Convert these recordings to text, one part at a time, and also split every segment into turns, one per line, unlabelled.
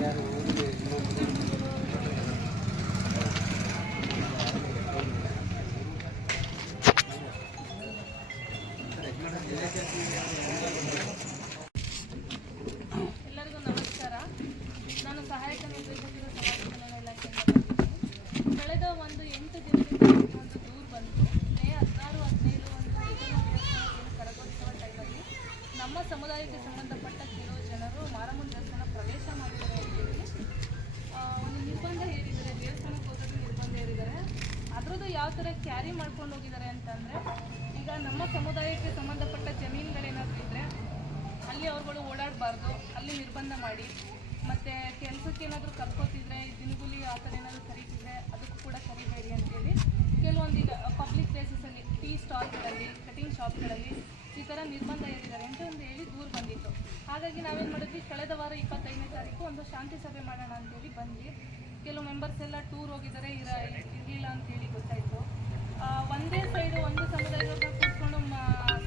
ಎಲ್ಲರಿಗೂ ಅದರದ್ದು ಯಾವ ಥರ ಕ್ಯಾರಿ ಮಾಡ್ಕೊಂಡು ಹೋಗಿದ್ದಾರೆ ಅಂತಂದರೆ, ಈಗ ನಮ್ಮ ಸಮುದಾಯಕ್ಕೆ ಸಂಬಂಧಪಟ್ಟ ಜಮೀನುಗಳೇನಾದರೂ ಇದ್ದರೆ ಅಲ್ಲಿ ಅವ್ರುಗಳು ಓಡಾಡಬಾರ್ದು, ಅಲ್ಲಿ ನಿರ್ಬಂಧ ಮಾಡಿ, ಮತ್ತು ಕೆಲಸಕ್ಕೆ ಏನಾದರೂ ಕರ್ಕೋತಿದ್ರೆ ದಿನಗೂಲಿ ಆ ಥರ ಏನಾದರೂ ಕರೀತಿದ್ರೆ ಅದಕ್ಕೂ ಕೂಡ ಕರಿಬೇಡಿ ಅಂತೇಳಿ ಕೆಲವೊಂದು ಈಗ ಪಬ್ಲಿಕ್ ಪ್ಲೇಸಸಲ್ಲಿ ಟೀ ಸ್ಟಾಲ್ಗಳಲ್ಲಿ ಕಟಿಂಗ್ ಶಾಪ್ಗಳಲ್ಲಿ ಈ ಥರ ನಿರ್ಬಂಧ ಹೇರಿದ್ದಾರೆ ಅಂತ ಒಂದು ಹೇಳಿ ದೂರ ಬಂದಿತ್ತು. ಹಾಗಾಗಿ ನಾವೇನು ಮಾಡಿದ್ವಿ, ಕಳೆದ ವಾರ ಇಪ್ಪತ್ತೈದನೇ ತಾರೀಕು ಒಂದು ಶಾಂತಿ ಸಭೆ ಮಾಡೋಣ ಅಂತೇಳಿ ಬಂದ್ವಿ. ಕೆಲವು ಮೆಂಬರ್ಸ್ ಎಲ್ಲ ಟೂರ್ ಹೋಗಿದ್ದಾರೆ ಇರ ಇರಲಿಲ್ಲ ಅಂತೇಳಿ ಗೊತ್ತಾಯಿತು. ಒಂದೇ ಸೈಡ್ ಒಂದು ಸಮುದಾಯದವ್ರನ್ನ ಕೂತ್ಕೊಂಡು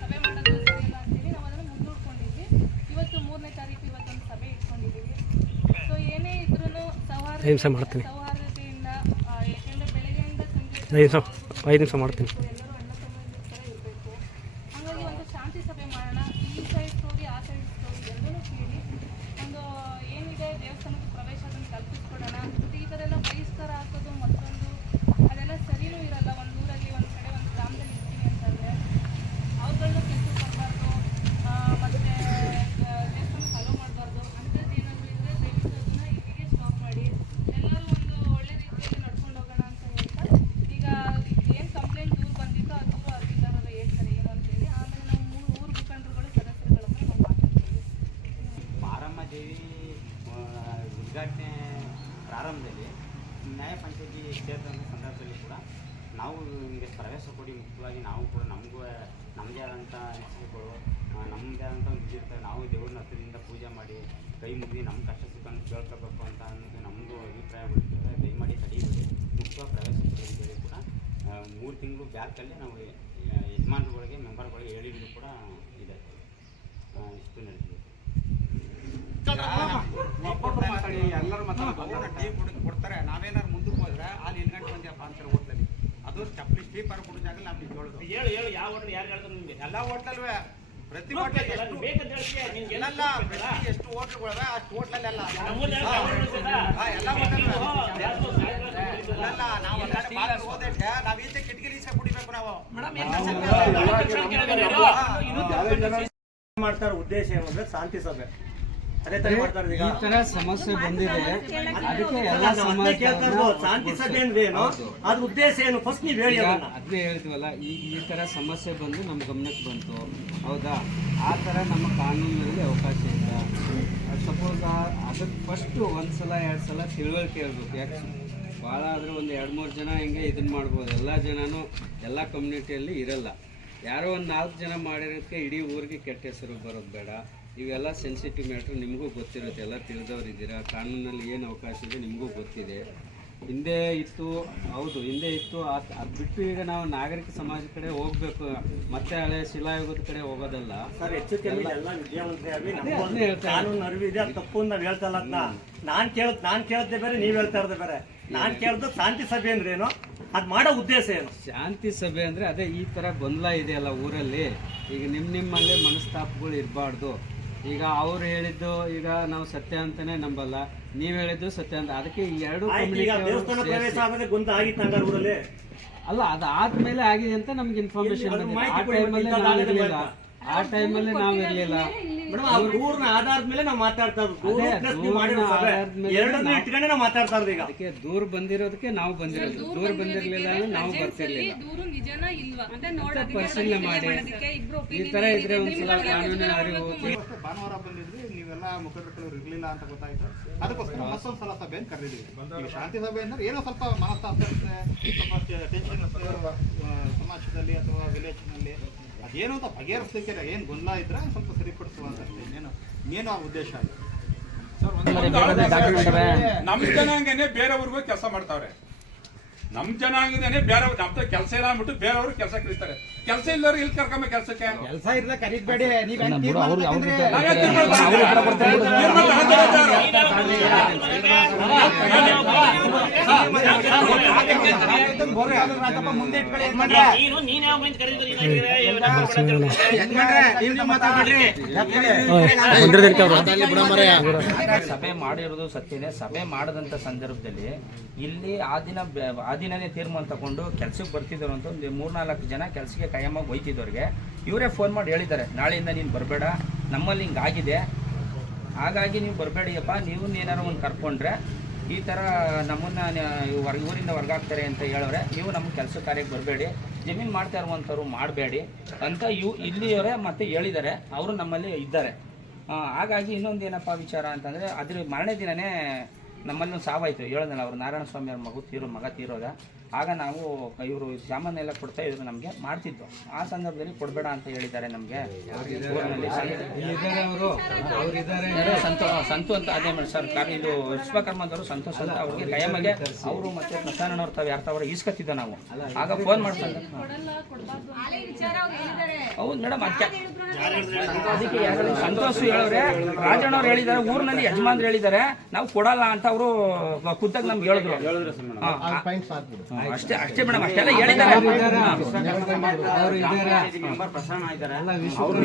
ಸಭೆ ಮಾಡೋದು ಸರಿಯಿಲ್ಲ ಅಂತೇಳಿ ನಾವು ಅದನ್ನು ಮುಂದೂಡ್ಕೊಂಡಿದ್ವಿ ಇವತ್ತು ಮೂರನೇ ತಾರೀಕು ಇವತ್ತೊಂದು ಸಭೆ ಇಟ್ಕೊಂಡಿದ್ದೀವಿ. ಸೊ ಏನೇ ಇದ್ರೂ ಸೌಹಾರ್ದ. ಸೌಹಾರ್ದತೆಯಿಂದ ಯಾಕೆಂದ್ರೆ ಬೆಳಗ್ಗೆಯಿಂದ ಸಂಜೆ
ಐದು ನಿಮಿಷ ಮಾಡ್ತೀನಿ
ಎಲ್ಲರೂ ಅಣ್ಣ ತಮ್ಮಂದಿರ ಥರ ಇರಬೇಕು ಹಾಗಾಗಿ ಒಂದು ಶಾಂತಿ ಸಭೆ ಮಾಡೋಣ ಈ ಸೈಡ್ ಸ್ಟೋರಿ ಆ ಸೈಡ್ ಸ್ಟೋರಿ ಎಲ್ಲನೂ ಕೇಳಿ ಒಂದು ಏನಿದೆ ದೇವಸ್ಥಾನದ ಪ್ರವೇಶ ಅದನ್ನು ಕಲ್ಪಿಸ್ಕೊಡೋಣ ಮತ್ತು ಈ ಥರ ಎಲ್ಲ ಬಹಿಷ್ಕಾರ ಹಾಕೋದು ಮತ್ತೊಂದು ಅದೆಲ್ಲ ಸರಿನೂ ಇರಲ್ಲ ಒಂದು ಊರಲ್ಲಿ ಒಂದು ಕಡೆ ಒಂದು ಗ್ರಾಮದಲ್ಲಿ ಇರ್ತೀನಿ ಅಂತಂದರೆ ಅವುಗಳನ್ನ ಕೆಲಸ ಬರಬಾರ್ದು ಮತ್ತು ದೇವಸ್ಥಾನ ಫಾಲೋ ಮಾಡಬಾರ್ದು ಅಂಥದ್ದು ಏನಾದರೂ ಇದ್ದರೆ ದಯವಿಟ್ಟು ಅದನ್ನ ಇಲ್ಲಿಗೆ ಸ್ಟಾಪ್ ಮಾಡಿ ಎಲ್ಲರೂ ಒಂದು ಒಳ್ಳೆ ರೀತಿಯಲ್ಲಿ ನಡ್ಕೊಂಡು ಹೋಗೋಣ ಅಂತ ಹೇಳ್ತಾ ಈಗ ಏನು ಕಂಪ್ಲೇಂಟ್ ದೂರ ಬಂದಿತ್ತೋ ಆ ದೂರ ಅಧಿಕಾರರು ಹೇಳ್ತಾರೆ ಏನು ಅಂತೇಳಿ ಆಮೇಲೆ ನಾವು ಮೂರು ಊರು ಮುಖಂಡರುಗಳು ಸದಸ್ಯರುಗಳ ಹತ್ರ ನಾವು ಮಾತಾಡ್ತೀವಿ
ಮಾರಮ್ಮ ದೇವಿ ಆ, ಉದ್ಘಾಟನೆ ಪ್ರಾರಂಭದಲ್ಲಿ ನ್ಯಾಯ ಪಂಚಾಯತಿ ಕ್ಷೇತ್ರದ ಸಂದರ್ಭದಲ್ಲಿ ಕೂಡ ನಾವು ಪ್ರವೇಶ ಕೊಡಿ, ಮುಖ್ಯವಾಗಿ ನಾವು ಕೂಡ ನಮಗೂ ನಮ್ಮದೇ ಆದಂಥ ಅನಿಸಿಕೆಗಳು ನಮ್ಮದೇ ಆದಂಥ ಒಂದು ಇದಿರ್ತವೆ ನಾವು ದೇವ್ರನ್ನ ಹತ್ತಿರದಿಂದ ಪೂಜೆ ಮಾಡಿ, ಕೈ ಮುಗಿದು ನಮ್ಮ ಕಷ್ಟ ಸುಖನ ಕೇಳ್ಕೋಬೇಕು ಅಂತ ಅನ್ನೋದು ನಮಗೂ ಅಭಿಪ್ರಾಯಗಳಿರ್ತವೆ ದಯಮಾಡಿ ತಡೀಬೇಡಿ ಮುಖ್ಯ ಪ್ರವೇಶ ಕೊಡಿ ಕೂಡ ಮೂರು ತಿಂಗಳು ಬ್ಯಾಕಲ್ಲಿ ನಾವು ಯಜಮಾನ್ರುಗಳಿಗೆ, ಮೆಂಬರ್ಗಳಿಗೆ ಹೇಳಿದ್ರು ಕೂಡ ಇದೆ. ಇಷ್ಟು ನಡೆದಿದೆ.
ಒಬ್ಬೊಬ್ರು ಮಾತಾಡಿ ಎಲ್ಲರೂ ಕೊಡ್ತಾರೆ, ನಾವೇನಾದ್ರು ಮುಂದಕ್ಕೆ ಹೋದ್ರೆ ಅಲ್ಲಿ ಎಂಟು ಗಂಟೆ ಬಂದ್ಯಪ್ಪ ಅಂತಾರೆ ಹೋಟ್ಲಲ್ಲಿ ಅದು ಚಪ್ಪಲಿ ಸ್ಲೀಪರ್ ಕೊಡೋ ಜಾಗ ನಾವು ನಿಂತ್ಕೊಳ್ಳೋದು
ಹೇಳು ಹೇಳು ಯಾವ ಹೋಟೆಲ್ ಯಾರು ಹೇಳ್ತಾರೆ ನಿಮ್ಗೆ?
ಎಲ್ಲ ಹೋಟ್ಲಲ್ವೇ ಪ್ರತಿ ಹೋಟ್ಲಲ್ಲಿ ಎಷ್ಟು
ಬೇಕಂತ ಹೇಳ್ತೀಯ
ಎಲ್ಲ ಪ್ರತಿ ಎಷ್ಟು ಹೋಟ್ಲ್ಗಳಿವೆ ಅಷ್ಟು ಹೋಟ್ಲಲ್ಲಿ
ಇರ್ತದ?
ಹಾ, ಎಲ್ಲ ಹೋಟೆಲ್
ಯಾರು ಸಾಯಂಕಾಲ
ಅಲ್ಲ ನಾವು ಒಂದಷ್ಟು ಮಾತು ಹೋದಕ್ಕೆ ನಾವು ಈಚೆ ಕಿಟಕಿಲಿ ಈಚೆ ಕುಡಿಬೇಕು ನಾವು.
ಮಾಡ್ತಾರ ಉದ್ದೇಶ ಏನಂದ್ರೆ ಶಾಂತಿ ಸಭೆ.
ಈ ತರ ಸಮಸ್ಯೆ ಬಂದಿದೆ. ಅದಕ್ಕೆ ಎಲ್ಲ ಸಮಾಜ
ಶಾಂತಿ ಸಭೆ ಅಂದ್ರೆ ಏನು? ಅದ್ರ ಉದ್ದೇಶ ಏನು? ಫಸ್ಟ್ ನೀವು ಹೇಳಿ ಅದನ್ನ.
ಅದೇ ಹೇಳ್ತೀವಲ್ಲ ಈ ಈ ತರ ಸಮಸ್ಯೆ ಬಂದು ನಮ್ಮ ಗಮನಕ್ಕೆ ಬಂತು. ಹೌದಾ? ಆ ತರ ನಮ್ಮ ಕಾನೂನಿನಲ್ಲಿ ಅವಕಾಶ ಇಲ್ಲ. ಸಪೋಸ್ ಅದಕ್ಕೆ ಫಸ್ಟ್ ಒಂದ್ಸಲ ಎರಡು ಸಲ ತಿಳುವಳಿಕೆ ಹೇಳ್ಬೇಕು ಯಾಕೆ? ಭಾಳ ಆದರೆ ಒಂದು ಎರಡು ಮೂರು ಜನ ಹಿಂಗೆ ಇದನ್ನ ಮಾಡ್ಬೋದು. ಎಲ್ಲ ಜನನೂ ಎಲ್ಲ ಕಮ್ಯುನಿಟಿಯಲ್ಲಿ ಇರಲ್ಲ. ಯಾರೋ ಒಂದು ನಾಲ್ಕು ಜನ ಮಾಡಿರೋದಕ್ಕೆ ಇಡೀ ಊರಿಗೆ ಕೆಟ್ಟ ಹೆಸರು ಬರೋದು ಬೇಡ. ಇವೆಲ್ಲ ಸೆನ್ಸಿಟಿವ್ ಮ್ಯಾಟ್ರ್ ನಿಮಗೂ ಗೊತ್ತಿರುತ್ತೆ ಎಲ್ಲ ತಿಳಿದವ್ರು ಇದ್ದೀರಾ? ಕಾನೂನಲ್ಲಿ ಏನು ಅವಕಾಶ ಇದೆ ನಿಮಗೂ ಗೊತ್ತಿದೆ. ಹಿಂದೆ ಇತ್ತು ಹೌದು ಹಿಂದೆ ಇತ್ತು ಅದು ಬಿಟ್ಟು ಈಗ ನಾವು ನಾಗರಿಕ ಸಮಾಜದ ಕಡೆ ಹೋಗ್ಬೇಕು. ಮತ್ತೆ ಹಳೆ ಶಿಲಾಯುಗದ ಕಡೆ ಹೋಗೋದಲ್ಲ.
ಸರ್ ಹೆಚ್ಚು ಕಮ್ಮಿ ಎಲ್ಲ ಕಾನೂನು ಅರಿವು ಇದೆ ಅದು ತಪ್ಪು ನಾವು ಹೇಳ್ತಾ ಇಲ್ಲ ನಾನ್ ಕೇಳದ್ ನಾನ್ ಕೇಳದ್ದೆ ಬೇರೆ ನೀವು ಹೇಳ್ತಾ ಇರೋದೇ ಬೇರೆ. ನಾನ್ ಕೇಳ್ದು ಶಾಂತಿ ಸಭೆ ಅಂದ್ರೆ ಏನು? ಅದ್ ಮಾಡೋ ಉದ್ದೇಶ ಏನು?
ಶಾಂತಿ ಸಭೆ ಅಂದರೆ ಅದೇ ಈ ಥರ ಗೊಂದಲ ಇದೆಯಲ್ಲ ಊರಲ್ಲಿ. ಈಗ ನಿಮ್ಮ ನಿಮ್ಮಲ್ಲೇ ಮನಸ್ತಾಪಗಳು ಇರಬಾರ್ದು. ಈಗ ಅವ್ರು ಹೇಳಿದ್ದು ಈಗ ನಾವು ಸತ್ಯ ಅಂತಾನೆ ನಂಬಲ್ಲ. ನೀವ್ ಹೇಳಿದ್ದು ಸತ್ಯ ಅಂತ. ಅದಕ್ಕೆ ಈ ಎರಡು
ದೇವಸ್ಥಾನ ಪ್ರವೇಶ
ಸೇರ್ಸಿ-
ಆಗೋದೇ ಗೊಂದ ಆಗಿತ್ತು ಹಂಗಾರೆ ಊರಲ್ಲಿ
ಅಲ್ಲ ಅದಾದ್ಮೇಲೆ ಆಗಿದೆ ಅಂತ ನಮ್ಗೆ ಇನ್ಫಾರ್ಮೇಶನ್ ಬಂದಿದೆ. ಆ ಟೈಮಲ್ಲಿ
ಇಂಥದ್ದು
ನಾವು
ಇರ್ಲಿಲ್ಲ.
ಇರಲಿಲ್ಲ ಆ ಟೈಮಲ್ಲಿ ನಾವು ಇರಲಿಲ್ಲ.
ಮೇಡಮ್ ಆ ದೂರನ ಆಧಾರದ ಮೇಲೆ ನಾವು ಮಾತಾಡ್ತಾ ಇರೋದು. ದೂರ ನೀವು ಮಾಡಿರೋ ಸಭೆ. ಎರಡನ್ನೂ
ನಾವು-
ಇಟ್ಕೊಂಡೆ ನಾವು ಮಾತಾಡ್ತಾ ಇರೋದು ಈಗ.
ಅದಕ್ಕೆ ದೂರ ಬಂದಿರೋದಕ್ಕೆ ನಾವು ಬಂದಿರೋದು. ದೂರ ಬಂದಿರಲಿಲ್ಲ ಅಂದ್ರೆ ನಾವು ಬರ್ತಿರ್ಲಿಲ್ಲ.
ದೂರು ನಿಜನಾ ಇಲ್ವಾ? ಅಂತ
ಮತ್ತೆ ಪರಿಶೀಲನೆ ಮಾಡಿ. ಈ ತರ ಇದ್ರೆ ಒಂದ್ಸಲ ಕಾನೂನಿನ ಅರಿವು
ಭಾನುವಾರ ಬಂದಿದ್ವಿ ನೀವೆಲ್ಲ ಮುಖಂಡರು ಇರಲಿಲ್ಲ ಅಂತ ಗೊತ್ತಾಯ್ತು. ಅದಕ್ಕೋಸ್ಕರ ಮತ್ತೊಂದು ಸಲ ಸಭೆಯನ್ನು ಕರೆದಿದ್ದೀವಿ. ಈಗ ಶಾಂತಿ ಸಭೆ ಅಂದ್ರೆ ಏನೋ ಸ್ವಲ್ಪ ಮನಸ್ತಾಪ ಇರುತ್ತೆ ಸ್ವಲ್ಪ ಟೆನ್ಷನ್ ಸಮಾಜದಲ್ಲಿ ಅಥವಾ ವಿಲೇಜ್ನಲ್ಲಿ ಅದೇನು ಅಂತ ಬಗೆಹರಿಸ್ಲಿಕ್ಕೆ ಏನು ಗೊಂದಲ ಇದ್ರೆ ಸ್ವಲ್ಪ ಸರಿಪಡಿಸುವಂತ ಇನ್ನೇನು ಇನ್ನೇನು ಆ ಉದ್ದೇಶ ಆಗಿದೆ
ನಮ್ ಜನಾಂಗನೇ ಬೇರೆಯವ್ರಿಗೂ ಕೆಲಸ ಮಾಡ್ತಾವ್ರೆ. ನಮ್ ಜನಾಂಗದೇನೆ ಬೇರೆ ನಮ್ದು ಕೆಲಸ ಇಲ್ಲ ಅಂದ್ಬಿಟ್ಟು ಬೇರೆಯವ್ರಿಗೆ ಕೆಲಸ ಕರೀತಾರೆ ಕೆಲಸ ಇಲ್ಲವ್ರು ಇಲ್ಲಿ ಕರ್ಕೊಂಬ ಕೆಲಸಕ್ಕೆ?
ಕೆಲಸ ಇಲ್ಲ ಕರೀಬೇಡಿ. ನೀವ್ ಮುಂದೆ.
ಸಭೆ ಮಾಡಿರೋದು ಸತ್ಯನೇ. ಸಭೆ ಮಾಡದಂತ ಸಂದರ್ಭದಲ್ಲಿ ಇಲ್ಲಿ ಆ ದಿನ ಆ ದಿನನೇ ತೀರ್ಮಾನ ತಗೊಂಡು ಕೆಲ್ಸಕ್ಕೆ ಬರ್ತಿದ್ರು ಅಂತ ಒಂದು ಮೂರ್ನಾಲ್ಕು ಜನ ಕೆಲಸಕ್ಕೆ ಕಾಯಮಾಗಿ ಹೋಯ್ತಿದ್ದವ್ರಿಗೆ ಇವರೇ ಫೋನ್ ಮಾಡಿ ಹೇಳಿದ್ದಾರೆ, ನಾಳೆಯಿಂದ ನೀನು ಬರಬೇಡ, ನಮ್ಮಲ್ಲಿ ಹಿಂಗಾಗಿದೆ ಹಾಗಾಗಿ ನೀವು ಬರಬೇಡಿಯಪ್ಪ ನೀವು ಏನಾರು ಒಂದು ಕರ್ಕೊಂಡ್ರೆ ಈ ಥರ ನಮ್ಮನ್ನ ಹೊರ ಊರಿಂದ ಹೊರಗಾಗ್ತಾರೆ ಅಂತ ಹೇಳೋರೆ ನೀವು ನಮ್ಮ ಕೆಲಸ ಕಾರ್ಯಕ್ಕೆ ಬರಬೇಡಿ, ಜಮೀನು ಮಾಡ್ತಾ ಇರುವಂಥವ್ರು ಮಾಡಬೇಡಿ ಅಂತ ಇವು ಇಲ್ಲಿಯವರೇ ಮತ್ತೆ ಹೇಳಿದ್ದಾರೆ, ಅವರು ನಮ್ಮಲ್ಲಿ ಇದ್ದಾರೆ. ಹಾಗಾಗಿ ಇನ್ನೊಂದು ಏನಪ್ಪ ವಿಚಾರ ಅಂತಂದರೆ ಅದ್ರ ಮರಣ ದಿನನೇ ನಮ್ಮಲ್ಲಿ ಒಂದು ಸಾವಾಯಿತು ಹೇಳಿದ್ನಲ್ಲ ಅವರು ನಾರಾಯಣ ಸ್ವಾಮಿ ಅವ್ರ ಮಗು ತೀರೋ ಮಗ ತೀರೋದ. ಆಗ ನಾವು ಇವರು ಸಾಮಾನೆಲ್ಲ ಕೊಡ್ತಾ ಇದ್ರು ನಮಗೆ ಮಾಡ್ತಿದ್ವು ಆ ಸಂದರ್ಭದಲ್ಲಿ ಕೊಡಬೇಡ ಅಂತ ಹೇಳಿದ್ದಾರೆ ನಮಗೆ. ಸಂತು ಸಂತು ಅಂತ ಅದೇ ಮೇಡಮ್ ಸರ್ ಕಾರಣ ಇದು ವಿಶ್ವಕರ್ಮದವರು ಸಂತೋಷ ಅಂತ ಅವ್ರಿಗೆ ಕೈಯಮ್ಮಗೆ ಅವರು ಮತ್ತೆ ಪ್ರಸನ್ನವ್ರ ತಾವು ಯಾರ ತಾವ್ರ ಈಸ್ಕೊತಿದ್ದ ನಾವು. ಆಗ ಫೋನ್ ಮಾಡ್ತಾರೆ ಹೌದು ಮೇಡಮ್ ಅದಕ್ಕೆ ಅದಕ್ಕೆ ಸಂತೋಷ್ ಹೇಳವ್ರೆ ರಾಜಣ್ಣವ್ರು ಹೇಳಿದ್ದಾರೆ ಊರಿನಲ್ಲಿ ಯಜಮಾನ್ರು ಹೇಳಿದ್ದಾರೆ ನಾವು ಕೊಡಲ್ಲ ಅಂತ ಅವರು ಖುದ್ದಾಗಿ ನಮ್ಗೆ ಹೇಳಿದ್ರು. ಅಷ್ಟೇ ಅಷ್ಟೇ ಮೇಡಮ್ ಅಷ್ಟೆಲ್ಲ ಹೇಳಿದ್ದಾರೆ.
ಅವ್ರು ಅವ್ರ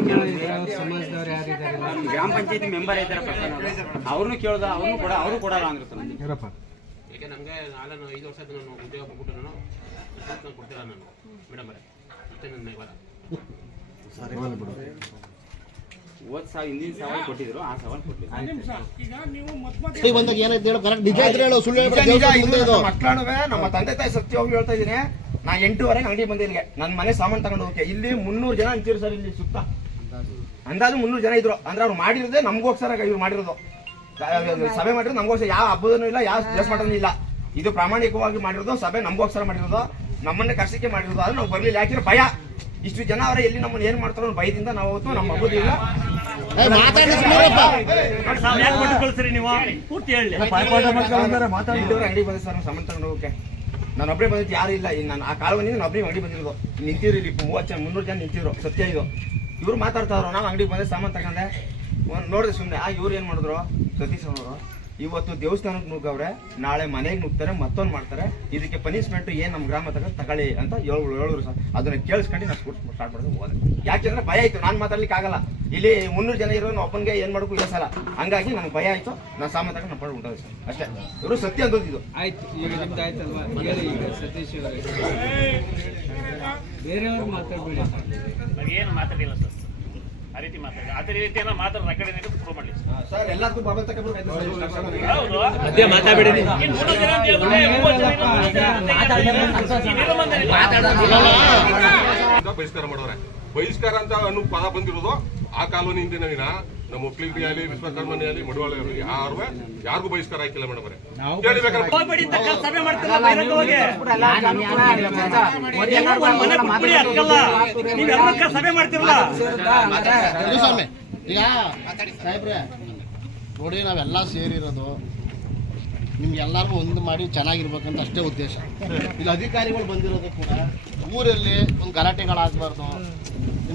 ಸಮಾಜದವ್ರು ಯಾರಿದ್ದಾರೆ
ಗ್ರಾಮ ಪಂಚಾಯತಿ ಮೆಂಬರ್ ಇದ್ದಾರೆ ಪ್ರಸನ್ನ ಅವ್ರನ್ನೂ ಕೇಳ್ದ ಅವ್ರನ್ನೂ ಕೂಡ ಅವರು ಕೊಡಲ್ಲ ಅಂದ್ರು ಸರ್ ನಮ್ಗೆ.
ನಮಗೆ ನಾಳೆ ನಾನು ಐದು ವರ್ಷ ನಾನು ಉದ್ಯೋಗ ಕೊಟ್ಟು ನಾನು ಕೊಡ್ತೀರ ನಾನು? ಮೇಡಮ್ ಅಷ್ಟೇ ನನ್ನ ಇವರ
ಹೋದ್ ಸಾವ ಹಿಂದಿನ ಸವಾಲ್ ಕೊಟ್ಟಿದ್ರು ಆ ಸವಾಲ್ ಕೊಟ್ಟಿಲ್ಲ
ಬಂದಾಗ ಏನಾಯ್ತು ಹೇಳು? ಕರೆಕ್ಟ್ ನಿಜ ಇದ್ರೆ ಹೇಳು ಸುಳ್ಳು ಹೇಳ್ಬೇಡ
ನಿಜ
ದೇವ್ರ ಮುಂದೆ
ಇದು
ಇದು.
ನಮ್ಮ ಮಕ್ಕಳಾನುವೆ ನಮ್ಮ ತಂದೆ ತಾಯಿ ಸತ್ಯವಾಗಿ ಹೇಳ್ತಾ ಇದೀನಿ ನಾ ಎಂಟೂವರೆಗೆ ಅಂಗಡಿ ಬಂದಿಲ್ಲಿಗೆ ನನ್ನ ಮನೆ ಸಾಮಾನು ತಗೊಂಡು ಹೋಗಿ ಇಲ್ಲಿ ಮುನ್ನೂರು ಜನ ಅಂತೀರಿ ಸರ್ ಇಲ್ಲಿ ಸುತ್ತ? ಅಂದಾಜು ಮುನ್ನೂರು ಜನ ಇದ್ರು. ಅಂದ್ರೆ ಅವ್ರು ಮಾಡಿರೋದೇ ನಮಗೋಸ್ಕರ ಇವ್ರು ಮಾಡಿರೋದು. ಸಭೆ ಮಾಡಿರೋದು ನಮಗೋಸ್ಕರ. ಯಾವ ಹಬ್ಬದೂ ಇಲ್ಲ ಯಾವ ಡ್ರೆಸ್ ಮಾಡೋದು ಇಲ್ಲ. ಇದು ಪ್ರಾಮಾಣಿಕವಾಗಿ ಮಾಡಿರೋದು ಸಭೆ ನಮಗೋಸ್ಕರ ಮಾಡಿರೋದು. ನಮ್ಮನ್ನ ಕರ್ಸಕ್ಕೆ ಮಾಡಿರೋದು. ಅದು ನಾವು ಬರ್ಲಿಲ್ಲ. ಯಾಕಿರೋ ಭಯ. ಇಷ್ಟು ಜನ ಅವರ ಎಲ್ಲಿ ನಮ್ಮನ್ನ ಏನ್ ಮಾಡ್ತಾರೋ ಭಯದಿಂದ ನಾವು ಅವತ್ತು ನಮ್ಮ ಹಬ್ಬದಿಲ್ಲ
ಏ, ಮಾತಾಡಿ ಸುಮ್ಮನಿರಪ್ಪ.
ನೋಡಿ ಯಾಕೆ ಕೊಟ್ಟು ಕಳ್ಸ್ರಿ ನೀವು? ಪೂರ್ತಿ ಹೇಳಿ.
ಇದ್ದವ್ರು ಅಂಗಡಿ ಬಂದ ಸರ್ ಸಾಮಾನು ತಗೊಂಡು ಹೋಗಕ್ಕೆ. ನಾನು ಒಬ್ಬರೇ ಬಂದಿದ್ದು ಯಾರು ಇಲ್ಲ. ನಾನು ಆ ಕಾಲುವನಿಂದ ನಾನು ಒಬ್ಬರೇ ಅಂಗಡಿ ಬಂದಿರೋದು. ನಿಂತಿರು ಇಲ್ಲಿ ಮೂವತ್ತು ಜನ ಮುನ್ನೂರು ಜನ ನಿಂತಿದ್ರು. ಸತ್ಯ ಇದು. ಇವ್ರು ಮಾತಾಡ್ತಾವ್ರು ನಾವು ಅಂಗಡಿಗೆ ಬಂದೆ ಸಾಮಾನು ತಗೊಂಡೆ. ಒಂದು ನೋಡಿದೆ ಸುಮ್ಮನೆ ಆ ಇವ್ರು ಏನು ಮಾಡಿದ್ರು? ಸತೀಶ್ ಅವರು. ಇವತ್ತು ದೇವಸ್ಥಾನಕ್ಕೆ ನುಗ್ಗವ್ರೆ ನಾಳೆ ಮನೆಗೆ ನುಗ್ತಾರೆ ಮತ್ತೊಂದು ಮಾಡ್ತಾರೆ. ಇದಕ್ಕೆ ಪನಿಷ್ಮೆಂಟ್ ಏನು ನಮ್ಮ ಗ್ರಾಮ ತಗ ತಗೊಳ್ಳಿ ಅಂತ ಹೇಳು ಹೇಳಿದ್ರು ಸರ್. ಅದನ್ನ ಕೇಳಿಸ್ಕೊಂಡು ನಾನು ಸ್ಕೂಟ್ ಸ್ಟಾರ್ಟ್ ಮಾಡೋದು ಹೋದೆ. ಯಾಕೆಂದ್ರೆ ಭಯ ಆಯ್ತು ನಾನು ಮಾತಾಡ್ಲಿಕ್ಕೆ ಆಗಲ್ಲ. ಇಲ್ಲಿ ಮುನ್ನೂರು ಜನ ಇರೋ ಒಬ್ಬನಿಗೆ ಏನು ಮಾಡೋಕ್ಕೂ ಇಲ್ಲ ಸಲ. ಹಂಗಾಗಿ ನನಗೆ ಭಯ ಆಯ್ತು ನಾನು ಸಾಮಾನು ತಗೊಂಡು ನಮ್ಮ ಸರ್. ಅಷ್ಟೇ. ಇವರು ಸತ್ಯ ಅಂದಿದ್ದು
ಆಯ್ತು ಈಗ ನಿಮ್ದು ಆಯ್ತಲ್ವಾ? ಹೇಳಿ ಈಗ ಸತೀಶ್ ಅವರೇ ಬೇರೆಯವ್ರು ಮಾತಾಡ್ಬೇಡಿ.
ಏನು ಮಾತಾಡಿಲ್ಲ ಸರ್. ಆ ರೀತಿ ಮಾತಾಡಿ. ಅದೇ ರೀತಿ ಮಾತಾಡೋ ರೆಕಾರ್ಡ್ ಏನಿದೆ ಪ್ರೂವ್ ಮಾಡಲಿ.
ಸರ್
ಅದೇ ಮಾತಾಡಬೇಡಿ ಅಂತ
ಬಹಿಷ್ಕಾರ ಮಾಡೋರೆ. ಬಹಿಷ್ಕಾರ ಅಂತ ಅನ್ನೋ ಪದ ಬಂದಿರೋದು. ಆ ಕಾಲೋನಿಯಿಂದ ದಿನ ನಮ್ಮ ಒಕ್ಕಲಿಗರಿ ಆಗಲಿ ವಿಶ್ವಕರ್ಮನೇ ಆಗಲಿ ಮಡುವಾಳ ಆಗಲಿ ಯಾರು ಯಾರಿಗೂ ಬಹಿಷ್ಕಾರ ಹಾಕಿಲ್ಲ ಮೇಡಮ್ ಅವರೇ
ಸ್ವಾಮಿ ಈಗ ಸಾಹೇಬ್ರೆ ನೋಡಿ ನಾವೆಲ್ಲ ಸೇರಿರೋದು ನಿಮ್ಗೆ ಎಲ್ಲರಿಗೂ ಒಂದು ಮಾಡಿ ಚೆನ್ನಾಗಿರ್ಬೇಕಂತ ಅಷ್ಟೇ ಉದ್ದೇಶ ಇಲ್ಲಿ ಅಧಿಕಾರಿಗಳು ಬಂದಿರೋದು ಕೂಡ ಊರಲ್ಲಿ ಒಂದು ಗಲಾಟೆಗಳಾಗಬಾರ್ದು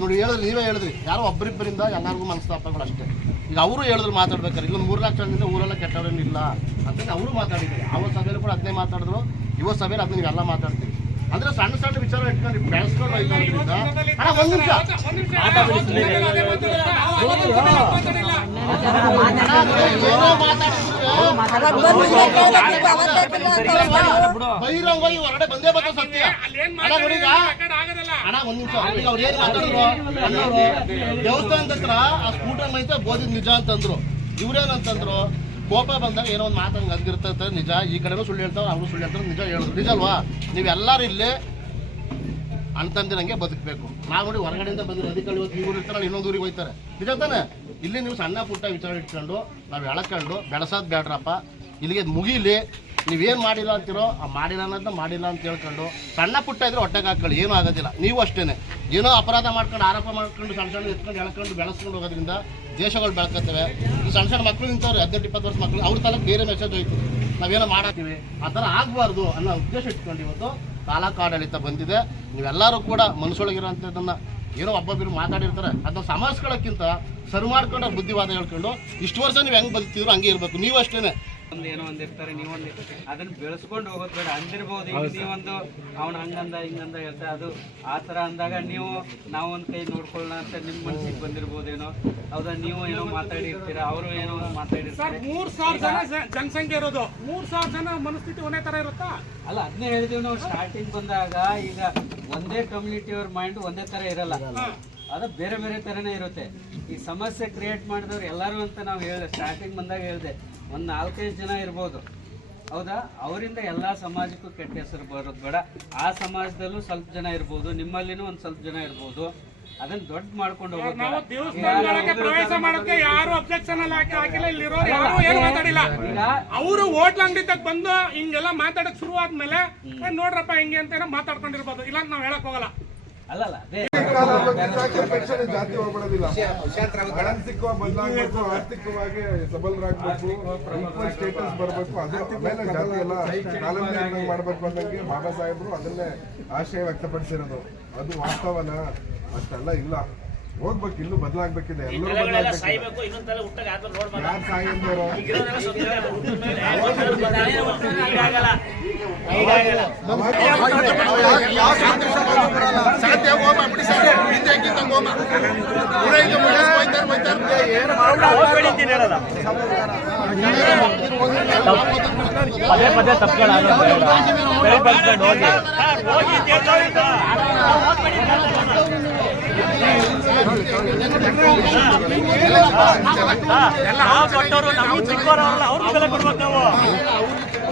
ನೋಡಿ ಹೇಳಿದ್ರೆ ನೀವೇ ಹೇಳಿದ್ರಿ ಯಾರೋ ಒಬ್ಬರಿಬ್ಬರಿಂದ ಎಲ್ಲರಿಗೂ ಮನಸ್ತಾಪಗಳು ಅಷ್ಟೇ ಈಗ ಅವರು ಹೇಳಿದ್ರು ಮಾತಾಡ್ಬೇಕಾರೆ ಇಲ್ಲೊಂದು ಮೂರು ಲಕ್ಷ ಜನದಿಂದ ಊರೆಲ್ಲ ಕೆಟ್ಟವರೇನಿಲ್ಲ ಅಂತಂದ್ರೆ ಅವರು ಮಾತಾಡಿದ್ರು ಅವರ ಸಭೆಯಲ್ಲಿ ಕೂಡ ಅದನ್ನೇ ಮಾತಾಡಿದ್ರು ಯುವ ಸಭೆಯಲ್ಲಿ ಅದನ್ನ ನೀವೆಲ್ಲ ಮಾತಾಡ್ತೀವಿ ಅಂದ್ರೆ ಸಣ್ಣ ಸಣ್ಣ ವಿಚಾರ ಇಟ್ಕೊಂಡು ಬೆಳೆಸ್ಕೊಂಡು ಹೋಯ್ತಾ ಅಣ್ಣ ಒಂದು ನಿಮಿಷ ಬಂದೇ ಏನ್ ದೇವಸ್ಥಾನದ ಹತ್ರ ಆ ಸ್ಕೂಟರ್ ಮೈತೆ ಬೋದಿದ್ ನಿಜ ಅಂತಂದ್ರು ಇವ್ರೇನಂತಂದ್ರು ಕೋಪ ಬಂದಾಗ ಏನೋ ಒಂದು ಮಾತಂಗ್ ಅಂದಿರ್ತೈತೆ ನಿಜ ಈ ಕಡೆನೂ ಸುಳ್ಳು ಹೇಳ್ತಾವ ಅವ್ರು ಸುಳ್ಳು ಹೇಳ್ತಾರೆ ನಿಜ ಹೇಳಿದ್ರು ನಿಜ ಅಲ್ವಾ ನೀವೆಲ್ಲರೂ ಇಲ್ಲೇ ಅಂತಂದಿರಂಗೆ ಬದುಕಬೇಕು. ನಾವು ನೋಡಿ ಹೊರಗಡೆಯಿಂದ ಬಂದಿರೋ ಅಧಿಕಾರಿ ಇವತ್ತು ಈ ಊರು ಇರ್ತಾರೆ ಇನ್ನೊಂದು ಊರಿಗೆ ಹೋಗ್ತಾರೆ. ನಿಜ ತಾನೇ? ಇಲ್ಲಿ ನೀವು ಸಣ್ಣ ಪುಟ್ಟ ವಿಚಾರ ಇಟ್ಕೊಂಡು, ನಾವು ಎಳಕೊಂಡು ಬೆಳೆಸೋದು ಬೇಡ್ರಪ್ಪ ಇಲ್ಲಿಗೆ ಮುಗಿಲಿ. ನೀವೇನು ಮಾಡಿಲ್ಲ ಅಂತೀರೋ, ಆ ಮಾಡಿಲ್ಲ ಅನ್ನೋದನ್ನ ಮಾಡಿಲ್ಲ ಅಂತ ಹೇಳ್ಕೊಂಡು, ಸಣ್ಣ ಪುಟ್ಟ ಇದ್ರೆ ಹೊಟ್ಟೆಗೆ ಹಾಕೊಳ್ಳಿ ಏನೂ ಆಗೋದಿಲ್ಲ. ನೀವು ಅಷ್ಟೇ ಏನೋ ಅಪರಾಧ ಮಾಡ್ಕೊಂಡು, ಆರೋಪ ಮಾಡ್ಕೊಂಡು, ಸಣ್ಣ ಸಣ್ಣ ಎತ್ಕೊಂಡು, ಎಳ್ಕೊಂಡು, ಬೆಳೆಸ್ಕೊಂಡು ಹೋಗೋದ್ರಿಂದ ದೇಶಗಳು ಬೆಳ್ಕೊತವೆ ಈ ಸಣ್ಣ ಸಣ್ಣ ಮಕ್ಕಳು ನಿಂತವ್ರು, ಹದಿನೆಂಟು, ಇಪ್ಪತ್ತು ವರ್ಷ ಮಕ್ಕಳು ಅವ್ರ ತಲಕ್ಕೆ ಬೇರೆ ಮೆಸೇಜ್ ಹೋಯ್ತು. ನಾವೇನೋ ಮಾಡತ್ತೀವಿ. ಆ ಥರ ಆಗಬಾರ್ದು ಅನ್ನೋ ಉದ್ದೇಶ ಇಟ್ಕೊಂಡು ಇವತ್ತು ತಾಲೂಕಾಡಳಿತ ಬಂದಿದೆ. ನೀವೆಲ್ಲರೂ ಕೂಡ ಮನಸ್ಸೊಳಗಿರೋಂಥದ್ದನ್ನು ಏನೋ ಒಬ್ಬೊಬ್ಬರು ಮಾತಾಡಿರ್ತಾರೆ. ಅದನ್ನ ಸಮಾಸ್ಕೊಳ್ಳೋಕ್ಕಿಂತ ಸರಿ ಮಾಡ್ಕೊಂಡು ಬುದ್ಧಿವಾದ ಹೇಳ್ಕೊಂಡು ಇಷ್ಟು ವರ್ಷ ನೀವು ಹೆಂಗೆ ಬದುಕ್ತಿದ್ರು ಹಂಗೆ ಇರಬೇಕು. ನೀವು ಅಷ್ಟೇ
ಒಂದು ಏನೋ ಒಂದು ಇರ್ತಾರೆ ನೀವೊಂದು ಅದನ್ನ ಬೆಳೆಸ್ಕೊಂಡು ಹೋಗೋದು ಬೇಡ ಅಂದಿರ್ಬೋದು. ಈಗ ನೀವೊಂದು ಅವ್ನು ಹಂಗಂದ ಹಿಂಗಂದ ಹೇಳ್ತಾರೆ ಅದು ಆ ಥರ ಅಂದಾಗ ನೀವು ನಾವೊಂದು ಕೈ ನೋಡ್ಕೊಳ್ಳೋಣ ಅಂತ ನಿಮ್ಮ ಮನಸ್ಸಿಗೆ ಬಂದಿರ್ಬೋದೇನೋ. ಹೌದಾ? ನೀವು ಏನೋ ಮಾತಾಡಿರ್ತೀರ ಅವರು ಏನೋ ಒಂದು ಮಾತಾಡಿರ್ತಾರೆ.
ಮೂರ್ ಸಾವಿರ ಜನ ಜನಸಂಖ್ಯೆ ಇರೋದು. ಮೂರ್ ಸಾವಿರ ಜನ ಮನಸ್ಥಿತಿ ಒಂದೇ ತರ ಇರುತ್ತಾ?
ಅಲ್ಲ ಅದನ್ನೇ ಹೇಳಿದೀವಿ ನಾವು ಸ್ಟಾರ್ಟಿಂಗ್ ಬಂದಾಗ ಈಗ ಒಂದೇ ಕಮ್ಯುನಿಟಿ ಅವ್ರ ಮೈಂಡ್ ಒಂದೇ ಥರ ಇರಲ್ಲ. ಅದು ಬೇರೆ ಬೇರೆ ಥರನೇ ಇರುತ್ತೆ. ಈ ಸಮಸ್ಯೆ ಕ್ರಿಯೇಟ್ ಮಾಡಿದವ್ರು ಎಲ್ಲರೂ ಅಂತ ನಾವು ಹೇಳಿದೆ ಸ್ಟಾರ್ಟಿಂಗ್ ಬಂದಾಗ ಹೇಳಿದೆ. ಒಂದು ನಾಲ್ಕೈದು ಜನ ಇರ್ಬೋದು. ಹೌದಾ? ಅವರಿಂದ ಎಲ್ಲ ಸಮಾಜಕ್ಕೂ ಕೆಟ್ಟ ಹೆಸರು ಬರೋದು ಬೇಡ. ಆ ಸಮಾಜದಲ್ಲೂ ಸ್ವಲ್ಪ ಜನ ಇರ್ಬೋದು ನಿಮ್ಮಲ್ಲಿನೂ ಒಂದು ಸ್ವಲ್ಪ ಜನ ಇರ್ಬೋದು. ಅದನ್ನ ದೊಡ್ಡ ಮಾಡ್ಕೊಂಡು ಹೋಗೋದು
ನಾವು. ದೇವಸ್ಥಾನದೊಳಗೆ ಪ್ರವೇಶ ಮಾಡೋಕೆ ಯಾರು ಅಬ್ಜೆಕ್ಷನ್ ಅಲ್ಲಿ ಹಾಕಿ ಹಾಕಿಲ್ಲ ಇಲ್ಲಿರೋರು ಯಾರು ಏನು ಮಾತಾಡಿಲ್ಲ. ಅವರು ಹೋಟ್ಲ್ ಅಂಗಡಿ ತಗ ಬಂದು ಹಿಂಗೆಲ್ಲ ಮಾತಾಡಕ್ ಶುರು ಆದ್ಮೇಲೆ ನೋಡ್ರಪ್ಪ ಹಿಂಗೆ ಅಂತ ಏನೋ ಮಾತಾಡ್ಕೊಂಡಿರ್ಬೋದು. ಇಲ್ಲ ನಾವ್ ಹೇಳಕ್ ಹೋಗಲ್ಲ.
ಅಲ್ಲಲ್ಲ
ಜಾತಿ ಹೋಗ್ಬಿಡೋದಿಲ್ಲ ಮಾನಸಿಕ ಬದಲಾಗಬೇಕು ಆರ್ಥಿಕವಾಗಿ ಸಬಲರಾಗಬೇಕು ಸ್ಟೇಟಸ್ ಬರಬೇಕು ಅದು ಮೇಲೆ ಜಾತಿ ಎಲ್ಲ ಕಾಲಂಬಿ ಮಾಡಬೇಕು ಅನ್ನಂಗೆ ಬಾಬಾ ಸಾಹೇಬ್ರು ಅದನ್ನೇ ಆಶಯ ವ್ಯಕ್ತಪಡಿಸಿರೋದು ಅದು ವಾಸ್ತವನ ಅಷ್ಟೆಲ್ಲ ಇಲ್ಲ ಹೋಗ್ಬೇಕು ಇನ್ನು ಬದಲಾಗ್ಬೇಕಿದೆ. ಎಲ್ಲರೂ ಬದಲಾಗ್ಬೇಕು ಯಾರು ಸಾಯಿ ಅಂದವರು
ಪದೇ ಪದೇ ಹೋಗಿ. ಹೋಗಿ ನಾವು ಕೊಟ್ಟವರು ನಮ್ಗೆ ಚಿಕ್ಕವರಲ್ಲ ಅವ್ರಿಗೆ ಬೆಲೆ ಕೊಡ್ಬೇಕು ನಾವು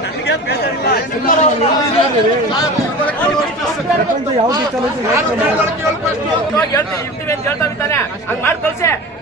ನಮಗೆ ಬೇಜಾರಿಲ್ಲ ಹಂಗ್ ಮಾಡಿ ಅಂತ ಹೇಳ್ತಾ. ಮಾಡಿ ಮಾಡ್ಕೊಂಡು ಹೋಗಿ ಹೇಳಿ ಅವ್ರ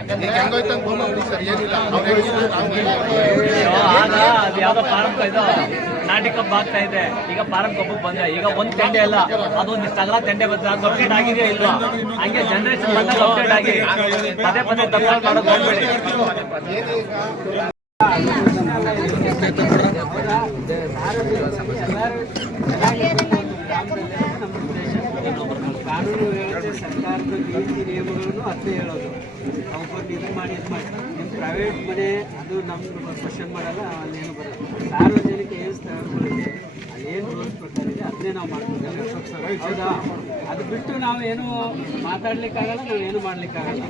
ಸರ್, ಏನಿಲ್ಲ.
ಆಗ ಅದು ಯಾವ್ದೋ ಪಾರಂಪ ಇದು ನಾಟಿ ಕಬ್ಬು ಆಗ್ತಾ ಇದೆ. ಈಗ ಪಾರಂ ಕಬ್ಬು ಬಂದ್ರೆ ಈಗ ಒಂದ್ ತೆಂಡೆ ಅಲ್ಲ ಅದೊಂದು ಇಷ್ಟೆಲ್ಲ ತೆಂಡೆ ಬಂದ್ರೆ ಅದು ಅಪ್ಡೇಟ್ ಆಗಿದೆಯಾ ಇಲ್ವಾ? ಹಂಗೆ ಜನರೇಷನ್ ಬಂದಾಗ ಅಪ್ಡೇಟ್ ಆಗಿ ಪದೇ ಪದೇ ತಪ್ಪಾಗಿ ಮಾಡೋದು ಹೋಗ್ಬೇಡಿ.
ಕಾನೂನು ವ್ಯವಸ್ಥೆ ಸರ್ಕಾರದ ನೀತಿ ನಿಯಮಗಳನ್ನು ಅತ್ತೆ ಹೇಳೋದು. ಇದು ಮಾಡಿ ನಿಮ್ಮ ಪ್ರೈವೇಟ್ ಮನೆ ಅದು ಮಾಡಲ್ಲ ಅಲ್ಲೇನು ಬರಲ್ಲ ಸಾರ್ವಜನಿಕ ಏನು ರೂಲ್ಸ್ ನಾವು ಅದು ಬಿಟ್ಟು ನಾವು ಏನು ಮಾತಾಡ್ಲಿಕ್ಕಾಗಲ್ಲ ನಾವು ಏನು ಮಾಡ್ಲಿಕ್ಕಾಗಲ್ಲ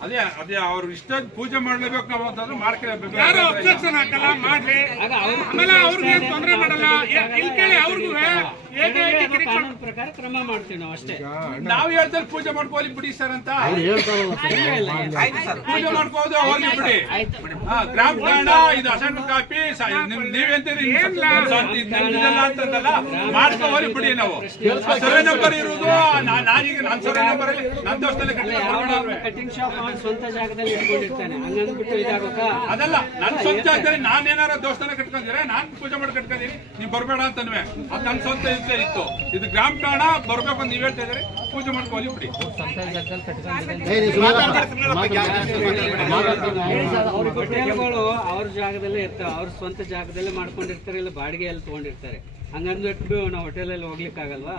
ಅದೇ ಅದೇ ಅವ್ರು ಇಷ್ಟ ಪೂಜೆ ಮಾಡ್ಲೇಬೇಕು ನಾವು ಅಂತಂದ್ರೆ ಮಾಡ್ಕೊಳ್ಬೇಕು ಯಾರು ಅಬ್ಜೆಕ್ಷನ್ ಹಾಕಲ್ಲ ಮಾಡ್ಲಿ.
ಆಗ ಅವ್ರು
ಆಮೇಲೆ ಅವ್ರಿಗೆ ತೊಂದರೆ ಮಾಡಲ್ಲ. ಇಲ್ಲಿ ಕೇಳಿ ಅವ್ರಿಗೂ ಏಕೆ ಏಕೆ
ಕಾನೂನು ಪ್ರಕಾರ ಕ್ರಮ ಮಾಡ್ತೀವಿ ನಾವು ಅಷ್ಟೇ.
ನಾವು ಹೇಳ್ತಾರೆ ಪೂಜೆ ಮಾಡ್ಕೊಳ್ಳಿ ಬಿಡಿ ಸರ್ ಅಂತ. ಪೂಜೆ ಮಾಡ್ಕೋದು ಹೋಗಿ ಬಿಡಿ. ಹಾ, ಗ್ರಾಮ ಕಾಂಡ ಇದು ಅಸೆಂಟ್ ಕಾಪಿ ನೀವೇಂತೀರಿ ಇದೆಲ್ಲ ಅಂತಂದಲ್ಲ ಮಾಡ್ಕೋ ಹೋಗಿ ಬಿಡಿ ನಾವು. ಸರ್ವೆ ನಂಬರ್ ಇರುವುದು ನಾನೀಗ ನನ್ನ ಸರ್ವೆ ನಂಬರ್ ಅಲ್ಲಿ ನನ್ನ
ಕಟ್ಟಿಂಗ್ ಶಾಪ್ ಅವನ ಸ್ವಂತ ಜಾಗದಲ್ಲಿ ಇಟ್ಕೊಂಡಿರ್ತಾನೆ. ಹಂಗಂದ್ಬಿಟ್ಟು ಇದಾಗುತ್ತಾ
ಅದಲ್ಲ ನನ್ನ ಸ್ವಂತ ಜಾಗದಲ್ಲಿ ನಾನೇನಾರ ದೇವಸ್ಥಾನ ಕಟ್ಕೊಂಡಿದ್ರೆ ನಾನ್ ಪೂಜೆ ಮಾಡಿ ಕಟ್ಕೊಂಡಿನಿ ನೀವು ಬರಬೇಡ ಅಂತನ್ವೆ ಅದ್ ನನ್ನ ಸ್ವಂತ ಇದ್ದೇ ಇತ್ತು. ಇದು ಗ್ರಾಮ ಠಾಣ ಬರ್ಬೇಕು ಅಂತ ನೀವ್ ಹೇಳ್ತಾ ಇದ್ರೆ ಪೂಜೆ ಮಾಡ್ಕೊಲಿ ಬಿಡಿ.
ಏ, ನೀವು ಸುಮ್ಮನೆ
ಹೋಟೆಲ್ಗಳು ಅವ್ರ ಜಾಗದಲ್ಲೇ ಇರ್ತಾರೆ. ಅವ್ರ ಸ್ವಂತ ಜಾಗದಲ್ಲೇ ಮಾಡ್ಕೊಂಡಿರ್ತಾರೆ. ಇಲ್ಲ ಬಾಡಿಗೆ ಅಲ್ಲಿ ತಗೊಂಡಿರ್ತಾರೆ. ಹಂಗಂದ್ಬಿಟ್ಟು ನಾವು ಹೋಟೆಲಲ್ಲಿ ಹೋಗ್ಲಿಕ್ಕೆ ಆಗಲ್ವಾ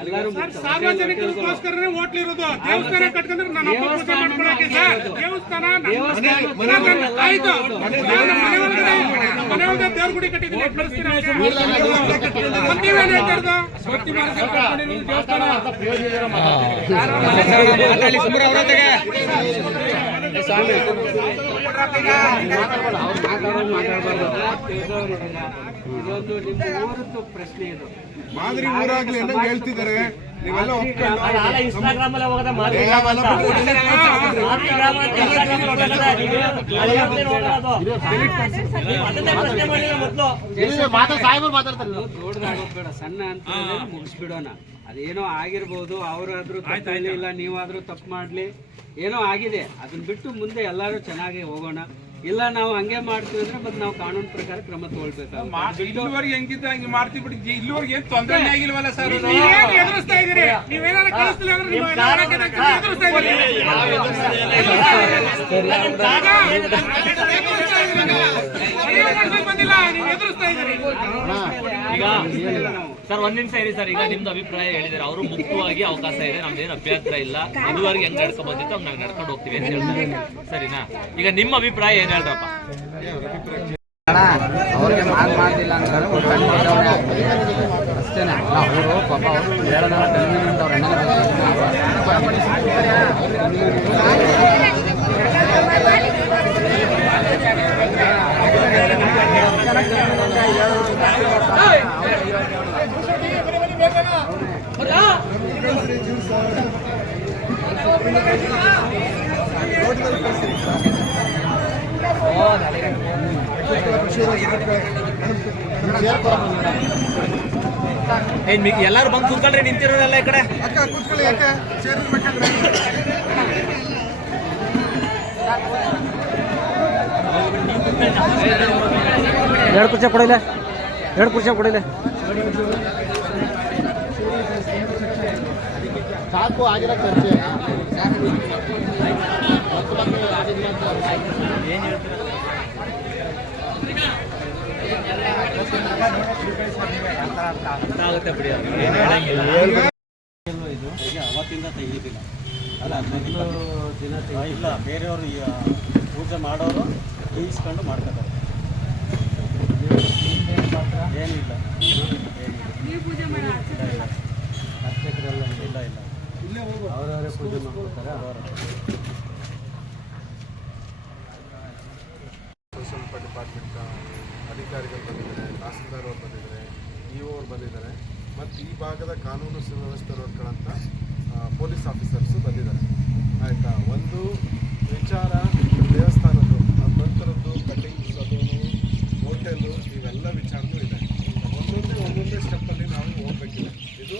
ಎಲ್ಲರೂ
ಸಾರ್ವಜನಿಕರಿಗೋಸ್ಕರನೇ ಹೋಟ್ಲ್ ಇರೋದು ದೇವಸ್ಥಾನ ಕಟ್ಕೊಂಡ್ರೆ ಒಬ್ಬ ಪೂಜೆ ಮಾಡ್ಕೊಳಕ್ಕೆ ಸರ್ ದೇವಸ್ಥಾನ ಆಯ್ತು ಮನೆ ಒಳಗಡೆ ದೇವ್ರ ಗುಡಿ ಕಟ್ಟಿದ್ದೀನಿ ನೀವೇನ್ ಹೇಳ್ತಾ ದೇವಸ್ಥಾನ
ಇದೊಂದು ಪ್ರಶ್ನೆ ಇದು
ಮಾದರಿ ಊರಾಗ್ಲಿ ಎಲ್ಲ ಹೇಳ್ತಿದ್ದಾರೆ ನೀವೆಲ್ಲ
ಅಂತ
ಮಾತಾಡ್ತಾರೆ
ಸಣ್ಣ ಅಂತ ಮುಗಿಸ್ಬಿಡೋಣ ಅದೇನೋ ಆಗಿರ್ಬೋದು ಅವರಾದ್ರೂ ತಪ್ಪು ಇಲ್ಲ ನೀವಾದ್ರೂ ತಪ್ಪು ಮಾಡ್ಲಿ ಏನೋ ಆಗಿದೆ. ಅದನ್ನ ಬಿಟ್ಟು ಮುಂದೆ ಎಲ್ಲರೂ ಚೆನ್ನಾಗಿ ಹೋಗೋಣ. ಇಲ್ಲ ನಾವು ಹಂಗೆ ಮಾಡ್ತೀವಿ ಅಂದ್ರೆ ಮತ್ತೆ ನಾವು ಕಾನೂನು ಪ್ರಕಾರ ಕ್ರಮ ತಗೊಳ್ಬೇಕು
ಇಲ್ಲಿವರೆಗೆ ಹೆಂಗಿದ್ರೆ ಹಂಗೆ ಮಾಡ್ತೀವಿ ಬಿಡಿ. ಇಲ್ಲಿವರೆಗೆ ಏನ್ ತೊಂದರೆ ಆಗಿಲ್ವಲ್ಲ ಸರ್? ಎದುರಿಸ್ತಾ ನೀವೇನಾರ ಕಳಿಸ್ತಿಲ್ಲ ಅಂದ್ರೆ ಬಂದಿಲ್ಲ ನೀವು ಎದುರಿಸ್ತಾ
ಈಗ ಸರ್, ಒಂದ್ ನಿಮಿಷ ಇರಿ ಸರ್. ಈಗ ನಿಮ್ದು ಅಭಿಪ್ರಾಯ ಹೇಳಿದ್ರೆ ಅವರು ಮುಕ್ತವಾಗಿ ಅವಕಾಶ ಇದೆ. ನಮ್ದೇನು ಅಭ್ಯಂತರ ಇಲ್ಲ. ಇದುವರೆಗೆ ಹೆಂಗ್ ಬಂದಿತ್ತು ಹಂಗ್ ನಾವು ನಡ್ಕೊಂಡು ಹೋಗ್ತೀವಿ ಅಂತ ಹೇಳ್ತಾರೆ. ಸರಿನಾ? ಈಗ ನಿಮ್ಮ ಅಭಿಪ್ರಾಯ ಏನ್ ಹೇಳ್ರಪ್ಪ?
ಅವ್ರಿಗೆ ಮಾತು ಮಾಡ್ತಿಲ್ಲ ಅಂತ ಅಷ್ಟೇನೆ. ಅವರು ಪಾಪ ಅವರು ಹೇಳೋದಲ್ಲ ಕಣ್ಣಿನಿಂದ ಅವ್ರ
ಏನ್ ಮಿಗ್- ಎಲ್ಲಾರು ಬಂದು ಕೂತ್ಕೊಳ್ರಿ ನಿಂತಿರೋರೆಲ್ಲ ಈ ಕಡೆ.
ಎರಡು ಕುರ್ಚಿ ಕೊಡಿಲ್ಲ ಎರಡು ಕುರ್ಚಿ ಕೊಡಿಲ್ಲ
ಸಾಕು ಆಗಿರೋ ಚರ್ಚೆ
ಅರ್ಥ ಆಗುತ್ತೆ ಬಿಡಿ ಅವ್ರಿಗೆ ಇದು ಈಗ
ಅವತ್ತಿಂದ ಅಲ್ಲ ಮೊದಲು ದಿನ ಇಲ್ಲ. ಬೇರೆಯವರು ಪೂಜೆ ಮಾಡೋರು ಈಸ್ಕೊಂಡು ಮಾಡ್ಕೋತಾರೆ ಏನಿಲ್ಲ ಅರ್ಚಕರೆಲ್ಲ ಇಲ್ಲ ಇಲ್ಲ. ಅವರವರೇ ಪೂಜೆ ಮಾಡ್ಕೋತಾರೆ ಅವರ
ಸ್ವಲ್ಪ ಡಿಪಾರ್ಟ್ಮೆಂಟ್ ಅಧಿಕಾರಿಗಳು ಬಂದಿದ್ದಾರೆ ತಹಸೀಲ್ದಾರ್ ಅವ್ರು ಬಂದಿದ್ದಾರೆ ಇ ಅವ್ರು ಬಂದಿದ್ದಾರೆ ಮತ್ತು ಈ ಭಾಗದ ಕಾನೂನು ಸುವ್ಯವಸ್ಥೆ ನೋಡ್ಕೊಳ್ಳೋಂಥ ಆ, ಪೊಲೀಸ್ ಆಫೀಸರ್ಸು ಬಂದಿದ್ದಾರೆ ಆಯಿತಾ ಒಂದು ವಿಚಾರ ದೇವಸ್ಥಾನದ್ದು ಅದ ನಂತರದ್ದು ಕಟಿಂಗ್ಸ್ ಅದೂನು ಹೋಟೆಲು ಇವೆಲ್ಲ ವಿಚಾರನೂ ಇದೆ ಒಂದೊಂದೇ ಒಂದೊಂದೇ ಸ್ಟೆಪ್ಪಲ್ಲಿ ನಾವು ಹೋಗ್ಬೇಕಿದೆ ಇದು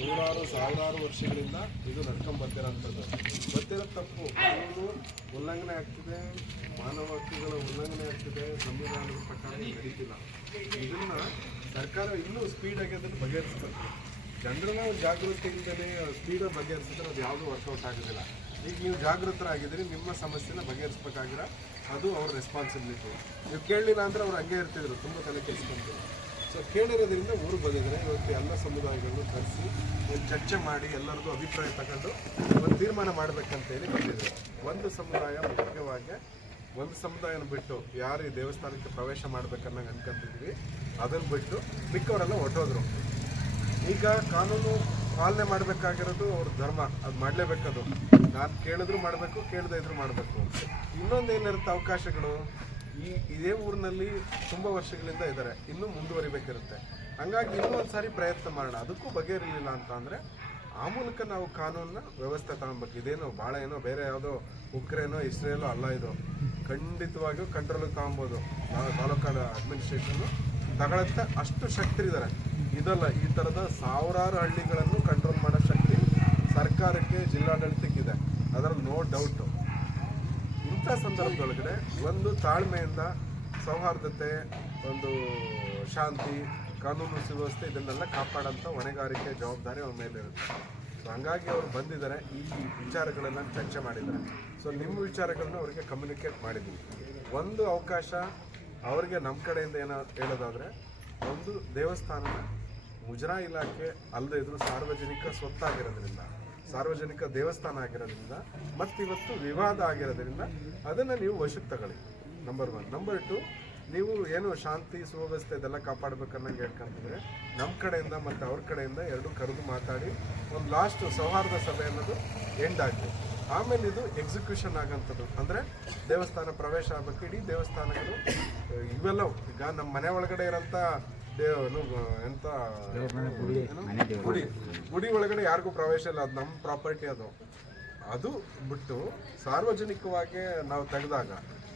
ನೂರಾರು ಸಾವಿರಾರು ವರ್ಷಗಳಿಂದ ಇದು ನಡ್ಕೊಂಡ್ ಬರ್ತಿರೋಂಥದ್ದು ಬರ್ತಿರೋ ತಪ್ಪು. ಕಾನೂನು ಉಲ್ಲಂಘನೆ ಆಗ್ತಿದೆ, ಮಾನವ ಹಕ್ಕುಗಳ ಉಲ್ಲಂಘನೆ ಆಗ್ತಿದೆ, ಸಂವಿಧಾನದ ಪ್ರಕಾರ ನಡೀತಿಲ್ಲ. ಇದನ್ನ ಸರ್ಕಾರ ಇನ್ನೂ ಸ್ಪೀಡಾಗಿ ಅದನ್ನು ಬಗೆಹರಿಸ್ಬೇಕು. ಜನರನ್ನ ಜಾಗೃತಿಯಿಂದಲೇ ಸ್ಪೀಡಾಗಿ ಬಗೆಹರಿಸಿದ್ರೆ ಅದು ಯಾವುದೂ ವರ್ಕೌಟ್ ಆಗೋದಿಲ್ಲ. ಈಗ ನೀವು ಜಾಗೃತರಾಗಿದ್ದೀರಿ, ನಿಮ್ಮ ಸಮಸ್ಯೆನ ಬಗೆಹರಿಸ್ಬೇಕಾಗಿರೋ, ಅದು ಅವ್ರ ರೆಸ್ಪಾನ್ಸಿಬಿಲಿಟಿ ನೀವು ಕೇಳಲಿಲ್ಲ ಅಂದ್ರೆ ಅವ್ರು ಹಂಗೆ ಇರ್ತಿದ್ರು, ತುಂಬ ತಲೆ ಕೆಡಿಸ್ಕೊಂಡು ಸೊ ಕೇಳಿರೋದ್ರಿಂದ ಊರು ಬಂದಿದ್ದಾರೆ. ಇವತ್ತು ಎಲ್ಲ ಸಮುದಾಯಗಳನ್ನು ಕರೆಸಿ ಚರ್ಚೆ ಮಾಡಿ ಎಲ್ಲರದ್ದು ಅಭಿಪ್ರಾಯ ತಗೊಂಡು ಒಂದು ತೀರ್ಮಾನ ಮಾಡಬೇಕಂತೇಳಿ ಬಂದಿದ್ದಾರೆ. ಒಂದು ಸಮುದಾಯ ಮುಖ್ಯವಾಗಿ, ಒಂದು ಸಮುದಾಯನ ಬಿಟ್ಟು ಯಾರು ಈ ದೇವಸ್ಥಾನಕ್ಕೆ ಪ್ರವೇಶ ಮಾಡ್ಬೇಕನ್ನಂಗೆ ಅನ್ಕೊಂತಿದ್ವಿ. ಅದನ್ನು ಬಿಟ್ಟು ಮಿಕ್ಕವರೆಲ್ಲ ಹೊಟ್ಟೋದ್ರು ಈಗ ಕಾನೂನು ಪಾಲನೆ ಮಾಡಬೇಕಾಗಿರೋದು ಅವ್ರ ಧರ್ಮ. ಅದು ಮಾಡಲೇಬೇಕದು. ನಾನು ಕೇಳಿದ್ರು ಮಾಡಬೇಕು, ಕೇಳದೇ ಇದ್ರು ಮಾಡಬೇಕು. ಇನ್ನೊಂದು ಏನಿರುತ್ತೆ ಅವಕಾಶಗಳು? ಈ ಇದೇ ಊರಿನಲ್ಲಿ ತುಂಬ ವರ್ಷಗಳಿಂದ ಇದ್ದಾರೆ. ಇನ್ನೂ ಮುಂದುವರಿಬೇಕಿರುತ್ತೆ. ಹಂಗಾಗಿ ಇನ್ನೂ ಒಂದು ಸಾರಿ ಪ್ರಯತ್ನ ಮಾಡೋಣ. ಅದಕ್ಕೂ ಬಗೆಹರಿಲಿಲ್ಲ ಅಂತ ಅಂದರೆ ಆ ಮೂಲಕ ನಾವು ಕಾನೂನನ್ನ ವ್ಯವಸ್ಥೆ ತಗೊಬೇಕು ಇದೇನೋ ಭಾಳ ಏನೋ ಬೇರೆ ಯಾವುದೋ ಉಕ್ರೇನೋ ಇಸ್ರೇಲೋ ಅಲ್ಲ ಇದು. ಖಂಡಿತವಾಗಿಯೂ ಕಂಟ್ರೋಲಿಗೆ ತಗೊಬೋದು. ನಾವು ತಾಲೂಕಾದ ಅಡ್ಮಿನಿಸ್ಟ್ರೇಷನ್ನು ತಗೊಳತ್ತೆ. ಅಷ್ಟು ಶಕ್ತರಿದ್ದಾರೆ ಇದಲ್ಲ, ಈ ಥರದ ಸಾವಿರಾರು ಹಳ್ಳಿಗಳನ್ನು ಕಂಟ್ರೋಲ್ ಮಾಡೋ ಶಕ್ತಿ ಸರ್ಕಾರಕ್ಕೆ ಜಿಲ್ಲಾಡಳಿತಕ್ಕಿದೆ ಅದರಲ್ಲಿ ನೋ ಡೌಟು ಇಂಥ ಸಂದರ್ಭದೊಳಗಡೆ ಒಂದು ತಾಳ್ಮೆಯಿಂದ, ಸೌಹಾರ್ದತೆ, ಒಂದು ಶಾಂತಿ, ಕಾನೂನು ಸುವ್ಯವಸ್ಥೆ ಇದನ್ನೆಲ್ಲ ಕಾಪಾಡೋಂಥ ಹೊಣೆಗಾರಿಕೆ ಜವಾಬ್ದಾರಿ ಅವ್ರ ಮೇಲೆ ಇರುತ್ತೆ. ಸೊ ಹಂಗಾಗಿ ಅವ್ರು ಬಂದಿದ್ದಾರೆ, ಈ ವಿಚಾರಗಳನ್ನು ಚರ್ಚೆ ಮಾಡಿದ್ದಾರೆ. ಸೊ ನಿಮ್ಮ ವಿಚಾರಗಳನ್ನ ಅವರಿಗೆ ಕಮ್ಯುನಿಕೇಟ್ ಮಾಡಿದ್ದೀವಿ ಒಂದು ಅವಕಾಶ ಅವರಿಗೆ ನಮ್ಮ ಕಡೆಯಿಂದ ಏನೋ ಹೇಳೋದಾದರೆ, ಒಂದು ದೇವಸ್ಥಾನನ ಮುಜರಾ ಇಲಾಖೆ ಅಲ್ಲದೆ ಇದ್ರು ಸಾರ್ವಜನಿಕ ಸ್ವತ್ತಾಗಿರೋದ್ರಿಂದ ಸಾರ್ವಜನಿಕ ದೇವಸ್ಥಾನ ಆಗಿರೋದ್ರಿಂದ, ಮತ್ತಿವತ್ತು ವಿವಾದ ಆಗಿರೋದ್ರಿಂದ ಅದನ್ನು ನೀವು ವಶಕ್ಕೆ ತಗೊಳ್ಳಿ. ನಂಬರ್ ಒನ್ ನಂಬರ್ ಟು ನೀವು ಏನು ಶಾಂತಿ, ಸುವ್ಯವಸ್ಥೆ ಇದೆಲ್ಲ ಕಾಪಾಡಬೇಕನ್ನಂಗೆ ಹೇಳ್ಕೊಂತಿದ್ರೆ ನಮ್ಮ ಕಡೆಯಿಂದ ಮತ್ತು ಅವ್ರ ಕಡೆಯಿಂದ ಎರಡು ಕರೆದು ಮಾತಾಡಿ, ಒಂದು ಲಾಸ್ಟ್ ಸೌಹಾರ್ದ ಸಭೆ ಅನ್ನೋದು ಎಂಡ್ ಆಗಿದೆ ಆಮೇಲೆ ಇದು ಎಕ್ಸಿಕ್ಯೂಷನ್ ಆಗೋಂಥದ್ದು. ಅಂದರೆ ದೇವಸ್ಥಾನ ಪ್ರವೇಶ ಆಗಬೇಕು, ಇಡೀ ದೇವಸ್ಥಾನಗಳು, ಇವೆಲ್ಲವು. ಈಗ ನಮ್ಮ ಮನೆ ಒಳಗಡೆ ಇರೋಂಥ ಗುಡಿ. ಗುಡಿ. ಒಳಗಡೆ ಯಾರಿಗೂ ಪ್ರವೇಶ ಇಲ್ಲ. ಅದು ನಮ್ಮ ಪ್ರಾಪರ್ಟಿ ಅದು. ಅದು ಬಿಟ್ಟು ಸಾರ್ವಜನಿಕವಾಗಿ ನಾವು ತೆಗೆದಾಗ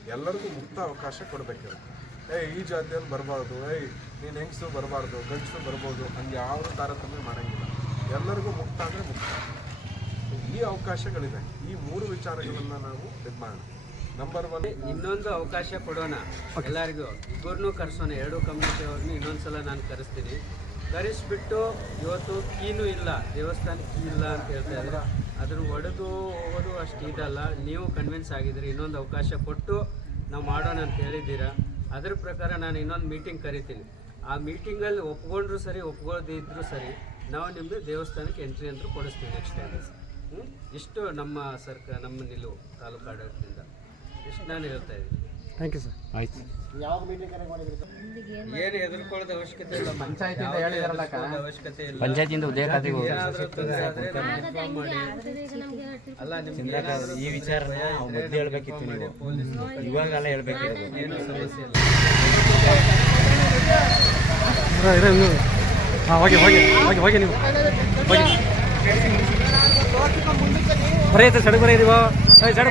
ಎಲ್ಲರಿಗೂ ಮುಕ್ತ ಅವಕಾಶ ಕೊಡಬೇಕಿರುತ್ತೆ. ಏಯ್ ಈ ಜಾತಿಯಲ್ಲಿ ಬರಬಾರ್ದು. ಏಯ್ ನೀನು ಹೆಂಗಸು ಬರಬಾರ್ದು ಗಂಡಸು ಬರ್ಬೋದು ಹಂಗೆ ಯಾವ ತಾರತಮ್ಯ ಮಾಡೋಂಗಿಲ್ಲ. ಎಲ್ಲರಿಗೂ ಮುಕ್ತ ಅಂದರೆ ಮುಕ್ತ. ಈ ಅವಕಾಶಗಳಿದೆ. ಈ ಮೂರು ವಿಚಾರಗಳನ್ನು ನಾವು ಇದು ಮಾಡೋಣ ನಂಬರ್ ಒನ್
ಇನ್ನೊಂದು ಅವಕಾಶ ಕೊಡೋಣ. ಎಲ್ಲರಿಗೂ. ಇಬ್ಬರನ್ನೂ ಕರೆಸೋಣ. ಎರಡು ಕಮ್ಯುನಿಟಿ ಇನ್ನೊಂದು ಸಲ ನಾನು ಕರೆಸ್ತೀನಿ. ಕರೆಸ್ಬಿಟ್ಟು ಇವತ್ತು ಕೀನು ಇಲ್ಲ. ದೇವಸ್ಥಾನಕ್ಕೆ ಕೀ ಇಲ್ಲ ಅಂತ ಹೇಳ್ತಾ ಇದ್ದಾರೆ ಅದ್ರ ಒಡೆದು ಹೋಗೋದು ಅಷ್ಟು ಇದಲ್ಲ. ನೀವು ಕನ್ವಿನ್ಸ್ ಆಗಿದ್ದೀರಿ ಇನ್ನೊಂದು ಅವಕಾಶ ಕೊಟ್ಟು ನಾವು ಮಾಡೋಣ ಅಂತ ಹೇಳಿದ್ದೀರಾ? ಅದ್ರ ಪ್ರಕಾರ ನಾನು ಇನ್ನೊಂದು ಮೀಟಿಂಗ್ ಕರಿತೀನಿ. ಆ ಮೀಟಿಂಗಲ್ಲಿ ಒಪ್ಕೊಂಡ್ರು ಸರಿ ಒಪ್ಕೊಳ್ದಿದ್ರು ಸರಿ. ನಾವು ನಿಮ್ಮದು ದೇವಸ್ಥಾನಕ್ಕೆ ಎಂಟ್ರಿ ಅಂತೂ ಕೊಡಿಸ್ತೀವಿ ನೆಕ್ಸ್ಟ್ ಟೈಮ್ ಹ್ಞೂ ಇಷ್ಟು ನಮ್ಮ ಸರ್ಕಾರ ನಮ್ಮ ನಿಲುವು ತಾಲೂಕು ಆಡಳಿತದಿಂದ. ನಾನು ಹೇಳ್ತಾ ಇದ್ದೀನಿ
ಥ್ಯಾಂಕ್ ಯು ಸರ್ ಆಯ್ತು. ಯಾವಾಗ ಮೀಟಿಂಗ್ ಕರೆ ಮಾಡಿದ್ರಿ ಸರ್
ಏನು ಹೆದರ್ಕೊಳ್ಳೋದು ಅವಶ್ಯಕತೆ ಇಲ್ಲ.
ಪಂಚಾಯ್ತಿಯಿಂದ ಹೇಳಿದಾರಲ್ಲ ಅಕ್ಕ.
ಅವಶ್ಯಕತೆ ಇಲ್ಲ.
ಪಂಚಾಯತಿಯಿಂದ ಉದಯ ಖಾತೆಗೆ ಹೋಗಿ
ಏನಾದ್ರೂ ತೊಂದ್ರೆ ಆದ್ರೆ ನಮ್ಗೆ inform ಮಾಡಿ. ಅಲ್ಲ ನಿಮ್ಗೆ ಏನಾದ್ರೂ
ಈ ವಿಚಾರನ ಮೊದಲು ಹೇಳ್ಬೇಕಿತ್ತು ನೀವು. ಇವಾಗೆಲ್ಲ ಹೇಳ್ಬೇಕಿರೋದು
ಏನು ಸಮಸ್ಯೆ ಇಲ್ಲ.
ಹೋಗಿ ಹೋಗಿ ಹೋಗಿ ಹೋಗಿ ನೀವು. ಹೋಗಿ. ಬರೀ ಬರೀ ಇದೀವೋ? ಸಡಕ್